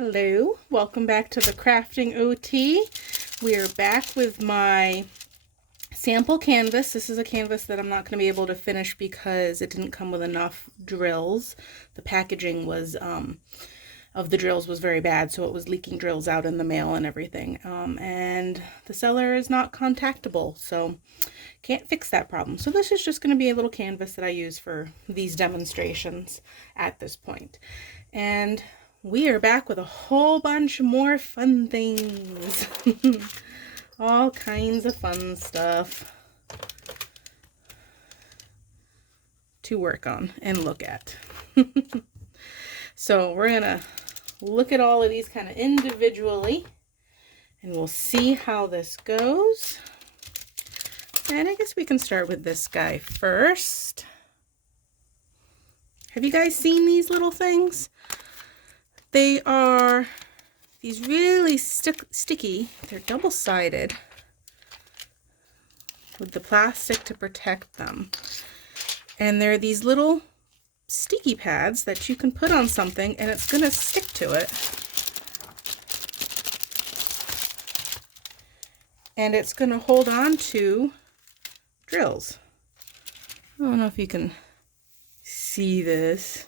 Hello, welcome back to the Crafting OT. We're back with my sample canvas. This is a canvas that I'm not going to be able to finish because it didn't come with enough drills. The packaging was of the drills was very bad, so it was leaking drills out in the mail and everything. And the seller is not contactable, so can't fix that problem. So this is just going to be a little canvas that I use for these demonstrations at this point. And we are back with a whole bunch more fun things. All kinds of fun stuff to work on and look at. So we're gonna look at all of these kind of individually and we'll see how this goes. And I guess we can start with this guy first. Have you guys seen these little things? They are these really sticky. They're double-sided with the plastic to protect them. And they're these little sticky pads that you can put on something and it's going to stick to it. And it's going to hold on to drills. I don't know if you can see this.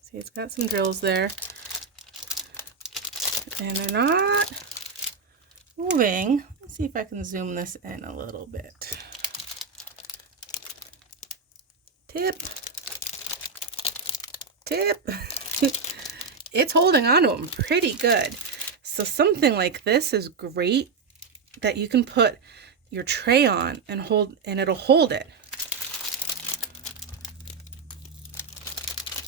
See, it's got some drills there. And they're not moving. Let's see if I can zoom this in a little bit. Tip. Tip. It's holding on to them pretty good. So something like this is great that you can put your tray on and hold, and it'll hold it.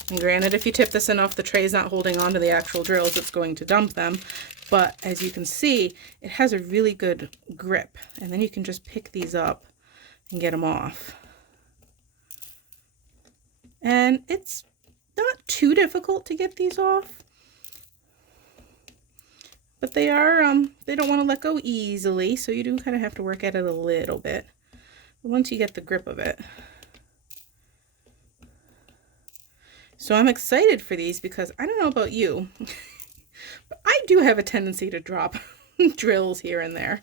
And granted, if you tip this enough, the tray is not holding on to the actual drills, it's going to dump them. But as you can see, it has a really good grip. And then you can just pick these up and get them off. And it's not too difficult to get these off. But they are, they don't want to let go easily, so you do kind of have to work at it a little bit. But once you get the grip of it. So I'm excited for these because I don't know about you, but I do have a tendency to drop drills here and there.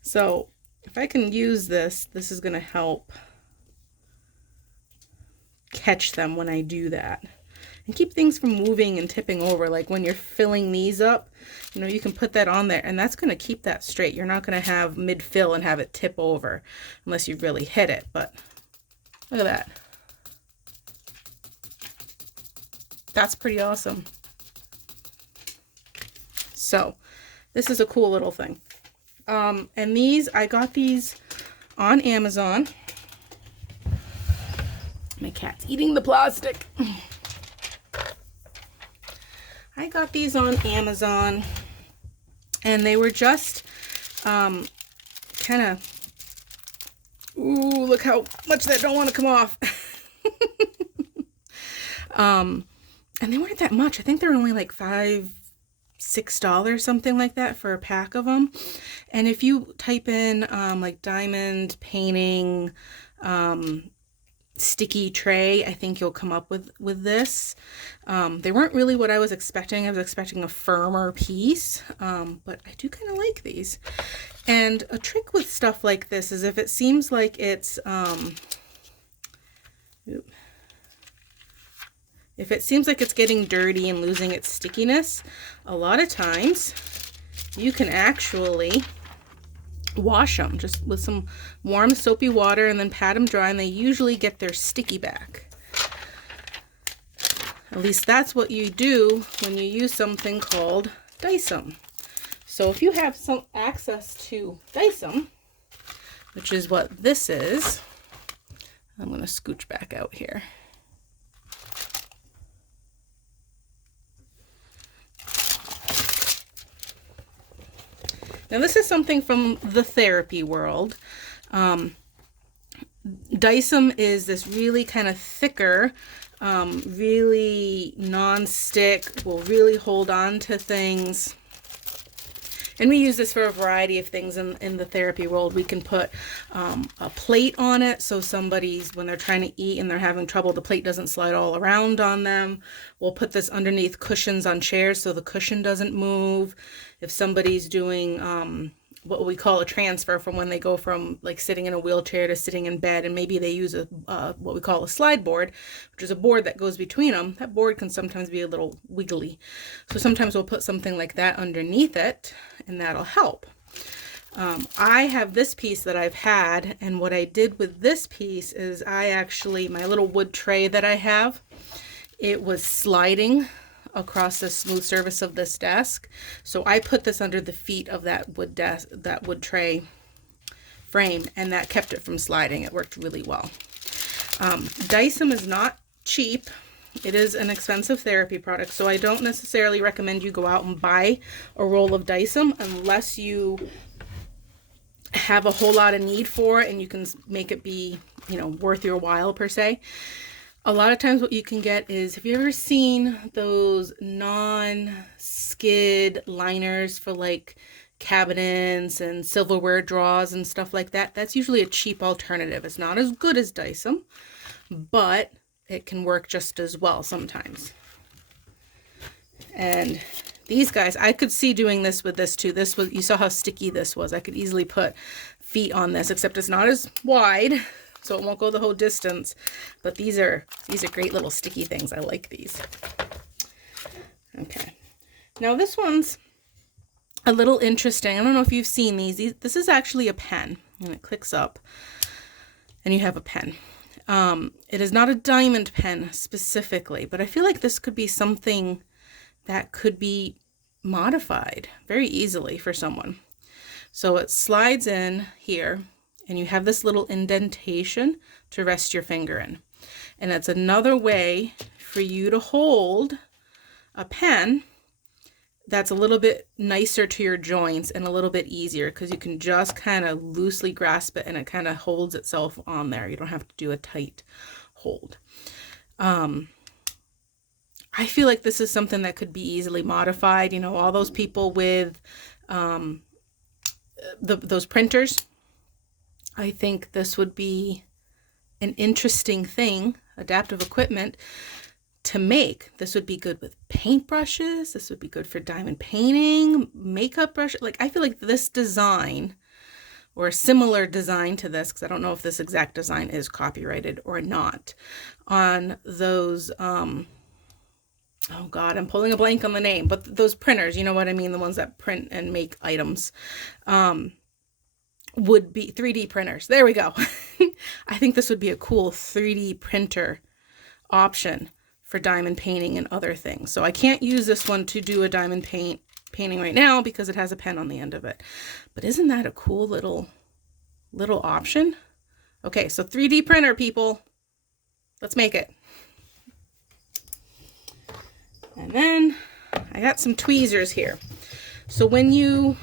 So if I can use this, this is going to help catch them when I do that. And keep things from moving and tipping over. Like when you're filling these up, you know, you can put that on there and that's going to keep that straight. You're not going to have mid-fill and have it tip over unless you really hit it. But look at that. That's pretty awesome. So this is a cool little thing. And these, I got these on Amazon. My cat's eating the plastic. I got these on Amazon and they were just kind of, ooh, look how much that don't want to come off. And they weren't that much. I think they were only like $5, $6, something like that for a pack of them. And if you type in like diamond painting, sticky tray, I think you'll come up with this. They weren't really what I was expecting. I was expecting a firmer piece, but I do kind of like these. And a trick with stuff like this is if it seems like it's if it seems like it's getting dirty and losing its stickiness, a lot of times you can actually wash them just with some warm soapy water and then pat them dry, and they usually get their sticky back. At least that's what you do when you use something called Dyson. So if you have some access to Dyson, which is what this is, I'm going to scooch back out here. Now this is something from the therapy world. Dyson is this really kind of thicker, really non-stick, will really hold on to things. And we use this for a variety of things in the therapy world. We can put a plate on it, so somebody's, when they're trying to eat and they're having trouble, the plate doesn't slide all around on them. We'll put this underneath cushions on chairs so the cushion doesn't move. If somebody's doing what we call a transfer, from when they go from like sitting in a wheelchair to sitting in bed, and maybe they use a what we call a slide board, which is a board that goes between them. That board can sometimes be a little wiggly, so sometimes we'll put something like that underneath it, and that'll help. I have this piece that I've had, and what I did with this piece is I actually, my little wood tray that I have, it was sliding across the smooth surface of this desk. So I put this under the feet of that wood desk, that wood tray frame, and that kept it from sliding. It worked really well. Dysom is not cheap. It is an expensive therapy product, so I don't necessarily recommend you go out and buy a roll of Dysom unless you have a whole lot of need for it and you can make it be, you know, worth your while per se. A lot of times what you can get is, have you ever seen those non-skid liners for like cabinets and silverware drawers and stuff like that? That's usually a cheap alternative. It's not as good as Dysom, but it can work just as well sometimes. And these guys, I could see doing this with this too. This was, you saw how sticky this was. I could easily put feet on this, except it's not as wide, so it won't go the whole distance. But these are great little sticky things. I like these. Okay. Now this one's a little interesting. I don't know if you've seen these. This is actually a pen, and it clicks up, and you have a pen. It is not a diamond pen specifically, but I feel like this could be something that could be modified very easily for someone. So it slides in here, and you have this little indentation to rest your finger in. And it's another way for you to hold a pen that's a little bit nicer to your joints and a little bit easier, because you can just kind of loosely grasp it and it kind of holds itself on there. You don't have to do a tight hold. I feel like this is something that could be easily modified. You know, all those people with those printers, I think this would be an interesting thing, adaptive equipment, to make. This would be good with paintbrushes. This would be good for diamond painting, makeup brush. Like, I feel like this design, or a similar design to this, because I don't know if this exact design is copyrighted or not, on those, oh God, I'm pulling a blank on the name, but those printers, you know what I mean? The ones that print and make items, would be 3D printers. There we go. I think this would be a cool 3D printer option for diamond painting and other things. So I can't use this one to do a diamond painting right now because it has a pen on the end of it. But isn't that a cool little option? Okay, so 3D printer, people. Let's make it. And then I got some tweezers here. So when you...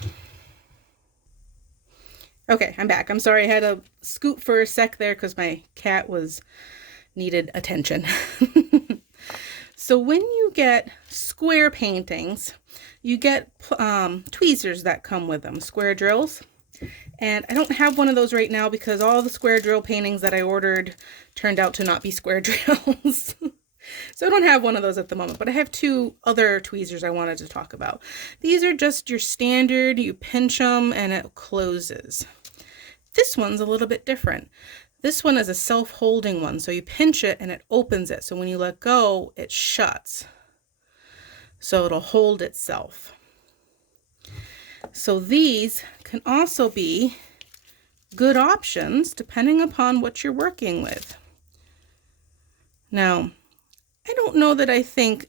Okay, I'm back. I'm sorry, I had to scoot for a sec there because my cat needed attention. So when you get square paintings, you get tweezers that come with them, square drills. And I don't have one of those right now because all the square drill paintings that I ordered turned out to not be square drills. So I don't have one of those at the moment, but I have two other tweezers I wanted to talk about. These are just your standard, you pinch them and it closes. This one's a little bit different. This one is a self-holding one, so you pinch it and it opens it. So when you let go, it shuts. So it'll hold itself. So these can also be good options depending upon what you're working with. Now, I don't know that I think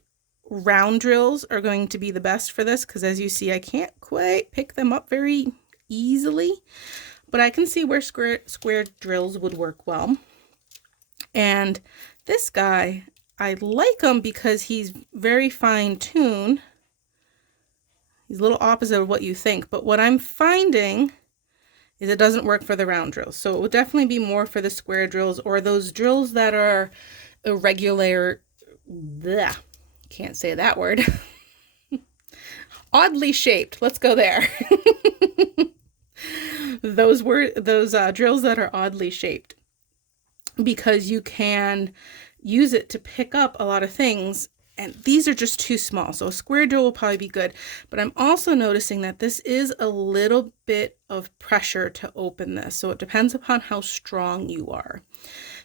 round drills are going to be the best for this, because as you see, I can't quite pick them up very easily. But I can see where square drills would work well. And this guy, I like him because he's very fine-tuned. He's a little opposite of what you think. But what I'm finding is it doesn't work for the round drills. So it would definitely be more for the square drills, or those drills that are irregular, bleh, can't say that word, oddly shaped. Let's go there. Those drills that are oddly shaped, because you can use it to pick up a lot of things, and these are just too small. So a square drill will probably be good, but I'm also noticing that this is a little bit of pressure to open this. So it depends upon how strong you are.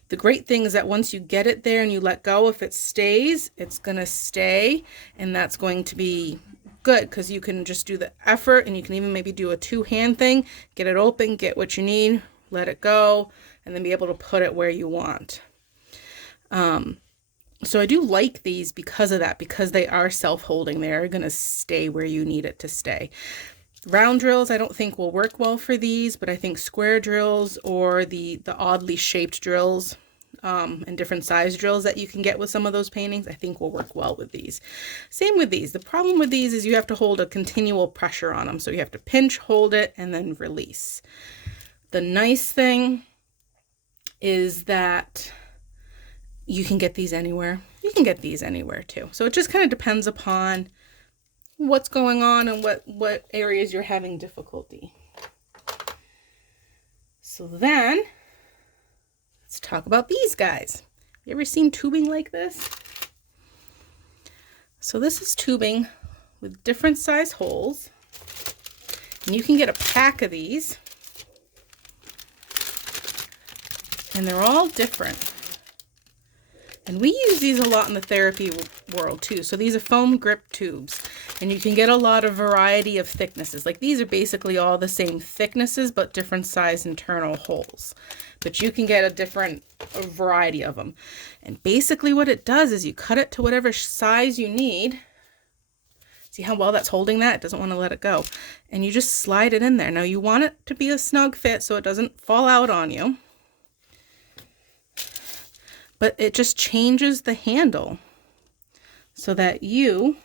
The great thing is that once you get it there and you let go, if it stays, it's gonna stay, and that's going to be good because you can just do the effort, and you can even maybe do a two-hand thing, get it open, get what you need, let it go, and then be able to put it where you want. So I do like these because of that, because they are self-holding. They are going to stay where you need it to stay. Round drills I don't think will work well for these, but I think square drills or the oddly shaped drills and different size drills that you can get with some of those paintings, I think will work well with these. Same with these. The problem with these is you have to hold a continual pressure on them. So you have to pinch, hold it, and then release. The nice thing is that you can get these anywhere. You can get these anywhere too. So it just kind of depends upon what's going on and what areas you're having difficulty. So then let's talk about these guys. You ever seen tubing like this? So this is tubing with different size holes, and you can get a pack of these, and they're all different. And we use these a lot in the therapy world too. So these are foam grip tubes, and you can get a lot of variety of thicknesses. Like these are basically all the same thicknesses, but different size internal holes. But you can get a variety of them. And basically what it does is you cut it to whatever size you need. See how well that's holding that? It doesn't want to let it go. And you just slide it in there. Now you want it to be a snug fit so it doesn't fall out on you. But it just changes the handle so that you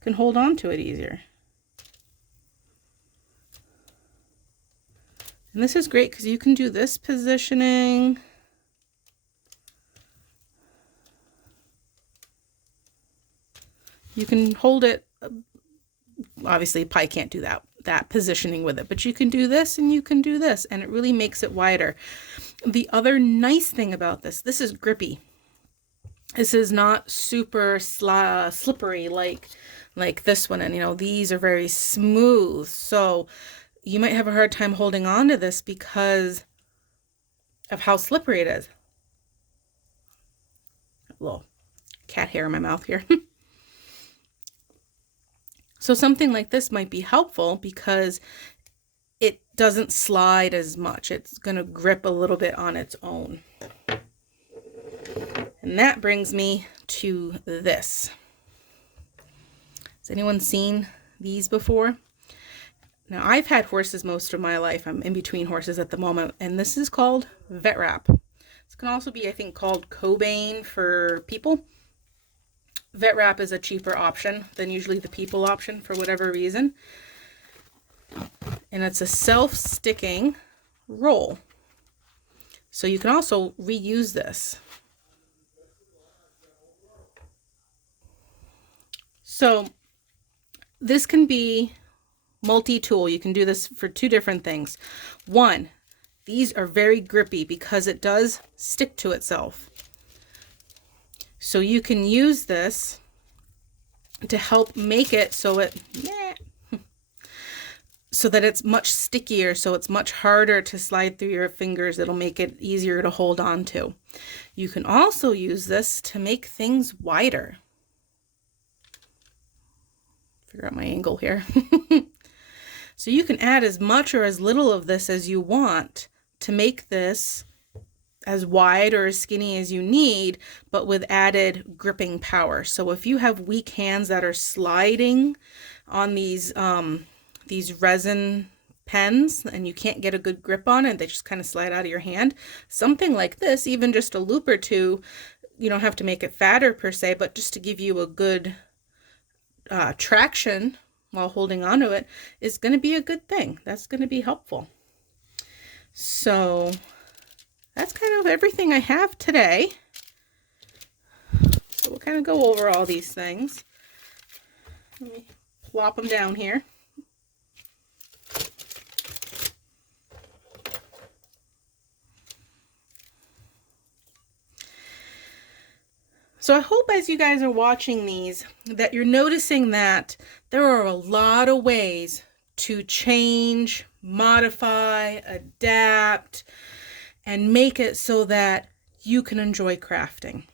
can hold on to it easier. And this is great because you can do this positioning. You can hold it, obviously you probably can't do that positioning with it, but you can do this and you can do this, and it really makes it wider. The other nice thing about this is grippy. This is not super slippery like this one, and these are very smooth, so you might have a hard time holding on to this because of how slippery it is. A little cat hair in my mouth here. So something like this might be helpful because it doesn't slide as much. It's going to grip a little bit on its own. And that brings me to this. Has anyone seen these before? Now, I've had horses most of my life. I'm in between horses at the moment, and this is called vet wrap. This can also be, I think, called Cobain for people. Vet wrap is a cheaper option than usually the people option for whatever reason. And it's a self-sticking roll. So you can also reuse this. So this can be multi-tool. You can do this for two different things. One, these are very grippy because it does stick to itself. So you can use this to help make it so that it's much stickier, so it's much harder to slide through your fingers. It'll make it easier to hold on to. You can also use this to make things wider. Figure out my angle here. So you can add as much or as little of this as you want to make this as wide or as skinny as you need, but with added gripping power. So if you have weak hands that are sliding on these resin pens and you can't get a good grip on it, they just kind of slide out of your hand, something like this, even just a loop or two, you don't have to make it fatter per se, but just to give you a good traction while holding onto it is going to be a good thing. That's going to be helpful. So that's kind of everything I have today. So we'll kind of go over all these things. Let me plop them down here. So I hope as you guys are watching these that you're noticing that there are a lot of ways to change, modify, adapt, and make it so that you can enjoy crafting.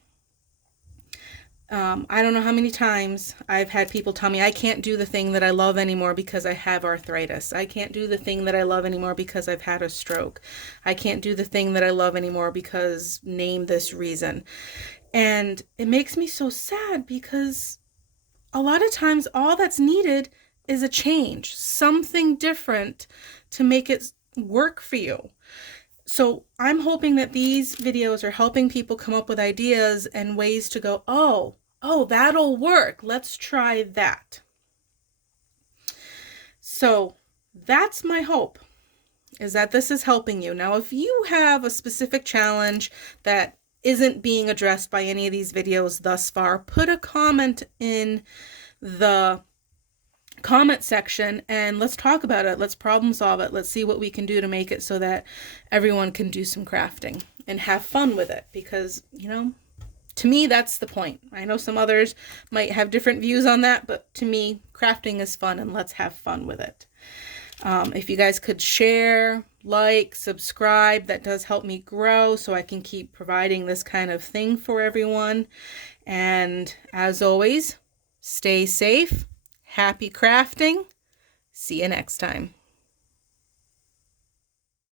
I don't know how many times I've had people tell me I can't do the thing that I love anymore because I have arthritis. I can't do the thing that I love anymore because I've had a stroke. I can't do the thing that I love anymore because name this reason. And it makes me so sad because a lot of times all that's needed is a change, something different to make it work for you. So I'm hoping that these videos are helping people come up with ideas and ways to go, oh, that'll work. Let's try that. So that's my hope, is that this is helping you. Now, if you have a specific challenge that isn't being addressed by any of these videos thus far, put a comment in the comment section and let's talk about it. Let's problem solve it. Let's see what we can do to make it so that everyone can do some crafting and have fun with it, because, you know, to me, that's the point. I know some others might have different views on that, but to me, crafting is fun and let's have fun with it. If you guys could share, like, subscribe, that does help me grow so I can keep providing this kind of thing for everyone. And as always, stay safe, happy crafting. See you next time.